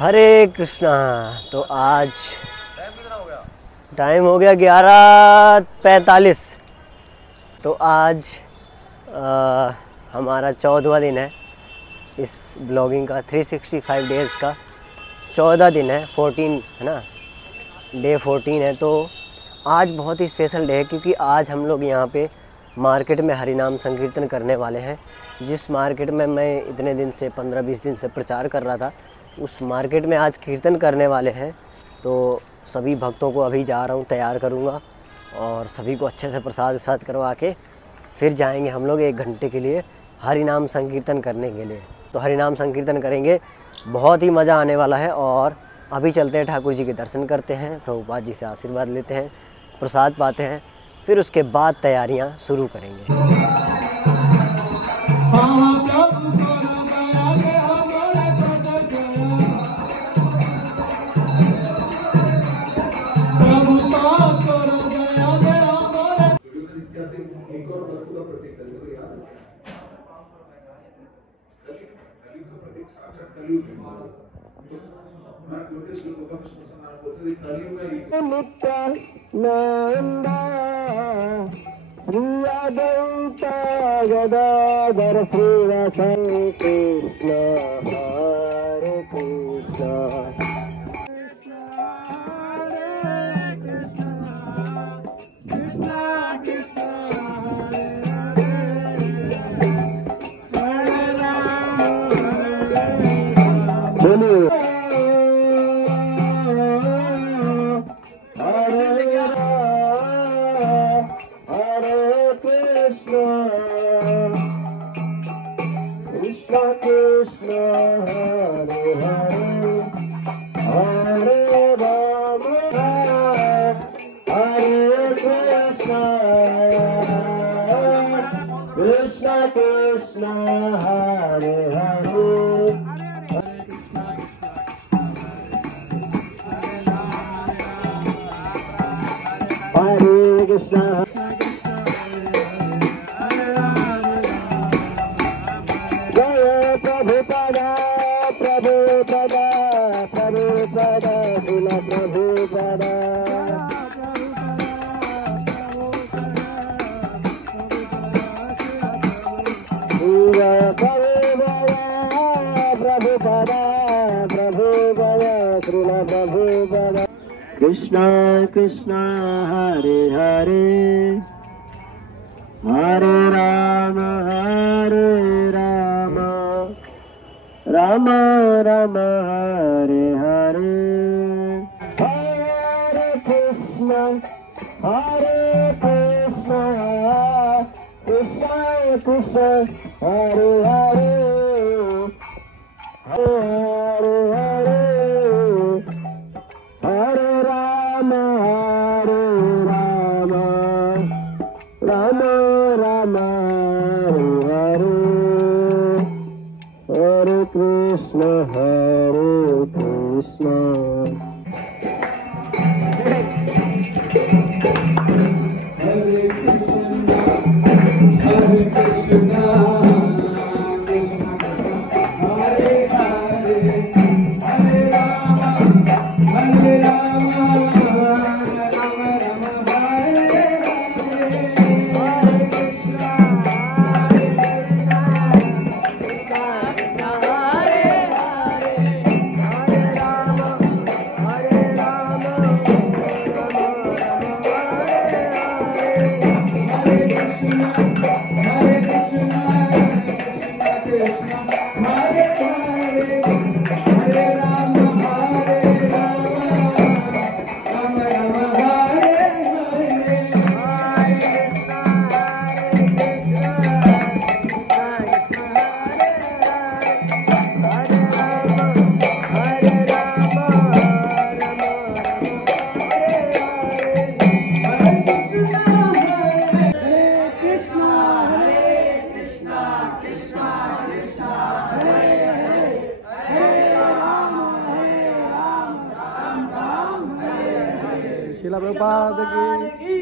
हरे कृष्णा। तो आज टाइम हो गया 11:45। तो आज हमारा 14वां दिन है इस ब्लॉगिंग का। 365 डेज़ का 14 दिन है, 14 है ना, डे 14 है। तो आज बहुत ही स्पेशल डे है क्योंकि आज हम लोग यहाँ पे मार्केट में हरिनाम संकीर्तन करने वाले हैं। जिस मार्केट में मैं इतने दिन से 15-20 दिन से प्रचार कर रहा था, उस मार्केट में आज कीर्तन करने वाले हैं। तो सभी भक्तों को अभी जा रहा हूँ, तैयार करूँगा और सभी को अच्छे से प्रसाद करवा के फिर जाएंगे हम लोग 1 घंटे के लिए हरिनाम संकीर्तन करने के लिए। तो हरिनाम संकीर्तन करेंगे, बहुत ही मज़ा आने वाला है। और अभी चलते हैं, ठाकुर जी के दर्शन करते हैं, प्रभुपाद जी से आशीर्वाद लेते हैं, प्रसाद पाते हैं, फिर उसके बाद तैयारियां शुरू करेंगे। गदाधर श्री कृष्ण हरे कृष्ण कृष्णा कृष्णा हरे हरे हरे राम राम राम हरे हरे। हरे कृष्णा कृष्णा कृष्णा हरे हरे हरे हरे हरे राम राम राम हरे हरे हरे कृष्ण हरे कृष्ण। श्रील प्रभुपाद की